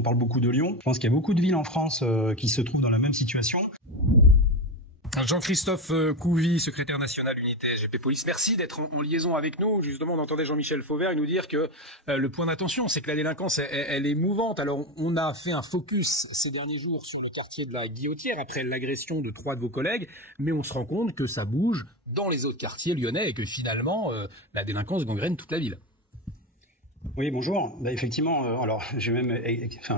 On parle beaucoup de Lyon. Je pense qu'il y a beaucoup de villes en France qui se trouvent dans la même situation. Jean-Christophe Couvi, secrétaire national unité SGP Police, merci d'être en liaison avec nous. Justement, on entendait Jean-Michel Fauvert nous dire que le point d'attention, c'est que la délinquance, elle est mouvante. Alors, on a fait un focus ces derniers jours sur le quartier de la Guillotière après l'agression de 3 de vos collègues, mais on se rend compte que ça bouge dans les autres quartiers lyonnais et que finalement, la délinquance gangrène toute la ville. Oui, bonjour. Effectivement, alors je vais même,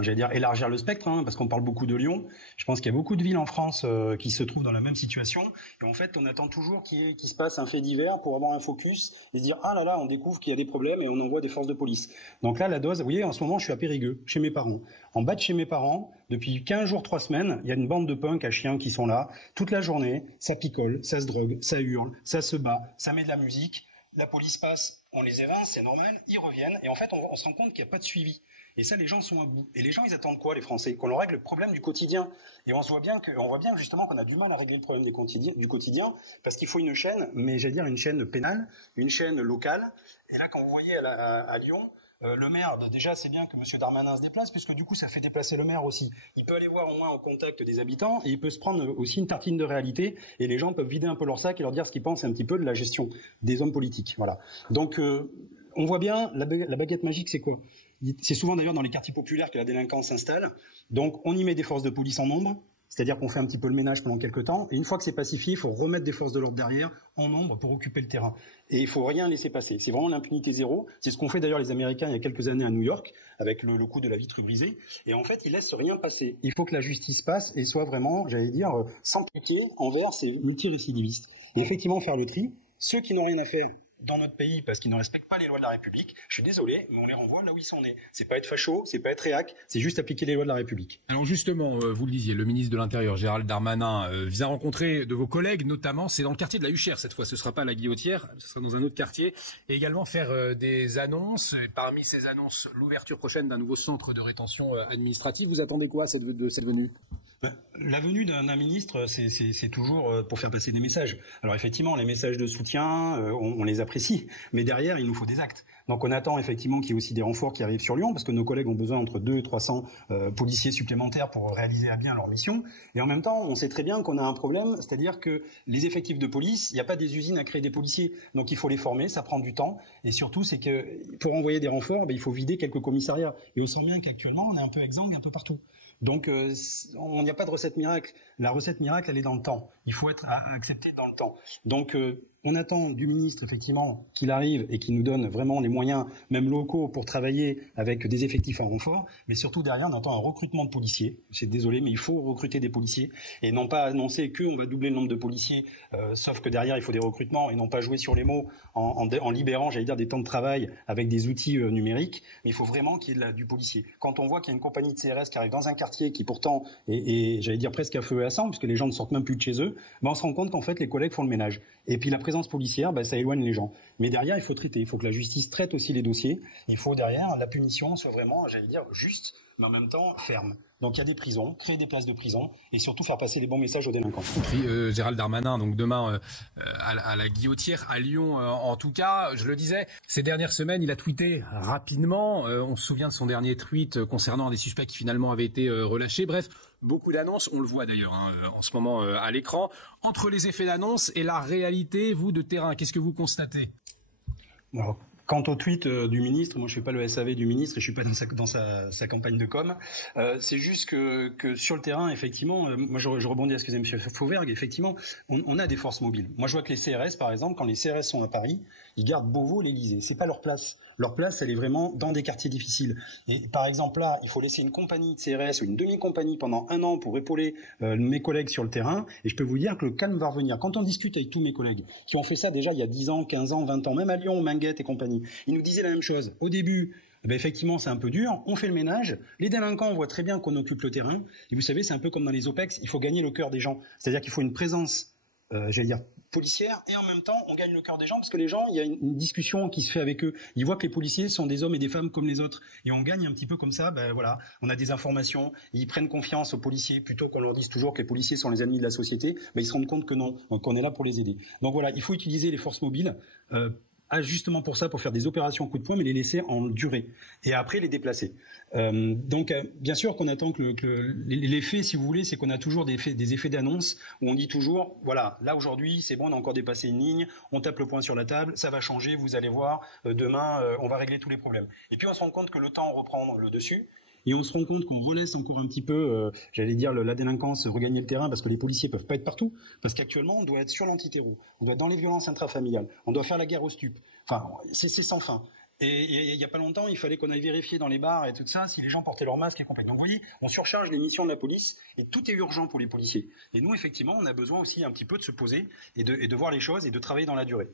j'allais dire élargir le spectre, parce qu'on parle beaucoup de Lyon. Je pense qu'il y a beaucoup de villes en France qui se trouvent dans la même situation. Et en fait, on attend toujours qu'il se passe un fait divers pour avoir un focus et se dire ah là là, on découvre qu'il y a des problèmes et on envoie des forces de police. Donc là, la dose, vous voyez, en ce moment, je suis à Périgueux, chez mes parents. En bas de chez mes parents, depuis 15 jours, 3 semaines, il y a une bande de punks à chiens qui sont là toute la journée. Ça picole, ça se drogue, ça hurle, ça se bat, ça met de la musique. La police passe, on les évince, c'est normal, ils reviennent, et en fait, on se rend compte qu'il n'y a pas de suivi. Et ça, les gens sont à bout. Et les gens, ils attendent quoi, les Français? Qu'on leur règle le problème du quotidien. Et on voit bien justement qu'on a du mal à régler le problème du quotidien, parce qu'il faut une chaîne, mais j'allais dire une chaîne pénale, une chaîne locale. Et là, quand vous voyez à Lyon, le maire, déjà, c'est bien que M. Darmanin se déplace, puisque du coup, ça fait déplacer le maire aussi. Il peut aller voir au moins au contact des habitants, et il peut se prendre aussi une tartine de réalité, et les gens peuvent vider un peu leur sac et leur dire ce qu'ils pensent un petit peu de la gestion des hommes politiques. Voilà. Donc, on voit bien, la baguette magique, c'est quoi? C'est souvent d'ailleurs dans les quartiers populaires que la délinquance s'installe. Donc, on y met des forces de police en nombre, c'est-à-dire qu'on fait un petit peu le ménage pendant quelques temps, et une fois que c'est pacifié, il faut remettre des forces de l'ordre derrière, en nombre, pour occuper le terrain. Et il faut rien laisser passer. C'est vraiment l'impunité zéro. C'est ce qu'ont fait d'ailleurs les Américains il y a quelques années à New York, avec le coup de la vitre brisée. Et en fait, ils laissent rien passer. Il faut que la justice passe et soit vraiment, j'allais dire, sans pitié envers ces multirécidivistes. Et effectivement, faire le tri. Ceux qui n'ont rien à faire dans notre pays parce qu'ils ne respectent pas les lois de la République, je suis désolé, mais on les renvoie là où ils sont nés. C'est pas être facho, c'est pas être réac, c'est juste appliquer les lois de la République. Alors justement, vous le disiez, le ministre de l'Intérieur, Gérald Darmanin, vient rencontrer de vos collègues, notamment, c'est dans le quartier de la Huchère cette fois, ce sera pas à la Guillotière, ce sera dans un autre quartier, et également faire des annonces, et parmi ces annonces, l'ouverture prochaine d'un nouveau centre de rétention administrative. Vous attendez quoi de cette venue ? La venue d'un ministre, c'est toujours pour faire passer des messages. Alors effectivement, les messages de soutien, on les apprécie, mais derrière, il nous faut des actes. Donc on attend effectivement qu'il y ait aussi des renforts qui arrivent sur Lyon, parce que nos collègues ont besoin entre 200 et 300 policiers supplémentaires pour réaliser à bien leur mission. Et en même temps, on sait très bien qu'on a un problème, c'est-à-dire que les effectifs de police, il n'y a pas des usines à créer des policiers. Donc il faut les former, ça prend du temps. Et surtout, c'est que pour envoyer des renforts, il faut vider quelques commissariats. Et on sent bien qu'actuellement, on est un peu exsangue un peu partout. Donc, il n'y a pas de recette miracle. La recette miracle, elle est dans le temps. Il faut être accepté dans le temps. Donc, on attend du ministre, effectivement, qu'il arrive et qu'il nous donne vraiment les moyens, même locaux, pour travailler avec des effectifs en renfort. Mais surtout, derrière, on attend un recrutement de policiers. Je suis désolé, mais il faut recruter des policiers. Et non pas annoncer qu'on va doubler le nombre de policiers, sauf que derrière, il faut des recrutements et non pas jouer sur les mots en libérant, j'allais dire, des temps de travail avec des outils numériques. Mais il faut vraiment qu'il y ait du policier. Quand on voit qu'il y a une compagnie de CRS qui arrive dans un quartier qui pourtant est j'allais dire, presque à feu et à sang, puisque les gens ne sortent même plus de chez eux, on se rend compte qu'en fait, les collègues font le ménage. Et puis la présence policière, ça éloigne les gens. Mais derrière, il faut traiter. Il faut que la justice traite aussi les dossiers. Il faut derrière, la punition soit vraiment, j'allais dire, juste, mais en même temps ferme. Donc il y a des prisons, créer des places de prison et surtout faire passer les bons messages aux délinquants. Gérald Darmanin, donc demain à la Guillotière, à Lyon en tout cas, je le disais, ces dernières semaines, il a tweeté rapidement. On se souvient de son dernier tweet concernant un des suspects qui finalement avait été relâché. Bref, beaucoup d'annonces, on le voit d'ailleurs en ce moment à l'écran. Entre les effets d'annonce et la réalité, vous, de terrain, qu'est-ce que vous constatez ? Alors, quant au tweet du ministre, moi je ne fais pas le SAV du ministre et je ne suis pas dans sa campagne de com. C'est juste que sur le terrain, effectivement, moi je rebondis à ce que disait M. Fauvergue, effectivement, on a des forces mobiles. Moi je vois que les CRS, par exemple, quand les CRS sont à Paris, ils gardent Beauvau, l'Élysée. C'est pas leur place. Leur place, elle est vraiment dans des quartiers difficiles. Et par exemple là, il faut laisser une compagnie de CRS ou une demi-compagnie pendant 1 an pour épauler mes collègues sur le terrain. Et je peux vous dire que le calme va revenir. Quand on discute avec tous mes collègues qui ont fait ça déjà il y a 10 ans, 15 ans, 20 ans, même à Lyon, Minguette et compagnie, ils nous disaient la même chose. Au début, effectivement, c'est un peu dur. On fait le ménage. Les délinquants voient très bien qu'on occupe le terrain. Et vous savez, c'est un peu comme dans les OPEX. Il faut gagner le cœur des gens. C'est-à-dire qu'il faut une présence j'allais dire policière, et en même temps on gagne le cœur des gens parce que les gens, il y a une discussion qui se fait avec eux, ils voient que les policiers sont des hommes et des femmes comme les autres et on gagne un petit peu comme ça, voilà, on a des informations, ils prennent confiance aux policiers plutôt qu'on leur dise toujours que les policiers sont les ennemis de la société, ils se rendent compte que non, qu'on est là pour les aider. Donc voilà, il faut utiliser les forces mobiles justement pour ça, pour faire des opérations coup de poing, mais les laisser en durée et après les déplacer. Donc bien sûr qu'on attend que l'effet, si vous voulez, c'est qu'on a toujours des effets d'annonce où on dit toujours, voilà, là aujourd'hui c'est bon, on a encore dépassé une ligne, on tape le poing sur la table, ça va changer, vous allez voir, demain on va régler tous les problèmes. Et puis on se rend compte que le temps reprend le dessus. Et on se rend compte qu'on relaisse encore un petit peu, j'allais dire, la délinquance regagner le terrain parce que les policiers peuvent pas être partout. Parce qu'actuellement, on doit être sur l'antiterror, on doit être dans les violences intrafamiliales, on doit faire la guerre aux stupes. Enfin, c'est sans fin. Et il y a pas longtemps, il fallait qu'on aille vérifier dans les bars et tout ça si les gens portaient leur masque et compagnie. Donc vous voyez, on surcharge les missions de la police et tout est urgent pour les policiers. Et nous, effectivement, on a besoin aussi un petit peu de se poser et de voir les choses et de travailler dans la durée.